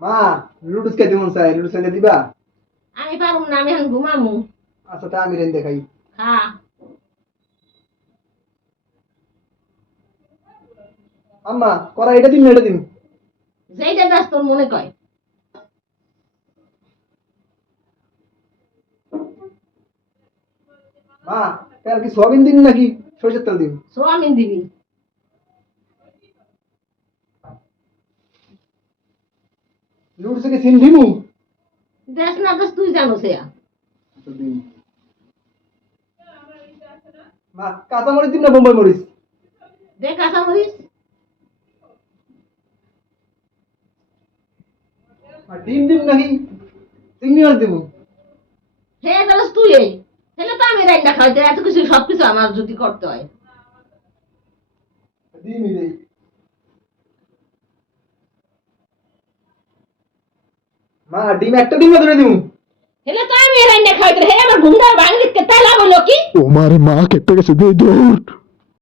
মা লুডুস খাইতে মন চাই, লুডুস এনে দিবা? আমি পারুম না, আমি এখন ঘুমামু। আচ্ছা তা আমি রেন দেখাই। হ্যাঁ। আম্মা করা এটা দিন না এটা দিন? যেইটা দাস তোর মনে কয়। মা তেল কি সোয়াবিন দিন নাকি সরষের তেল দিন? সোয়াবিন দিবি। লুডুসে কি সিম দিমু? দেশ না দেশ তুই জানো সেয়া। আচ্ছা, দিন। মা কাঁচা মরিচ দিন না বোম্বাই মরিচ? দে কাঁচা মরিচ। আর ডিম দিম নাকি চিংড়ি মাছ দিমু? হে দাস তুই এই হেলে তো আমি রান্না খাইতে এত কিছু সবকিছু আমার যদি করতে হয়। দিমই দেই। মা ডিম একটা ডিম না ধরে দিমু? হেলে তো আমি রান্না খাইতে হে আমার ঘুমটা ভাঙলি কে তালা বলো কি? তোমার মা কেটে গেছে দৌড়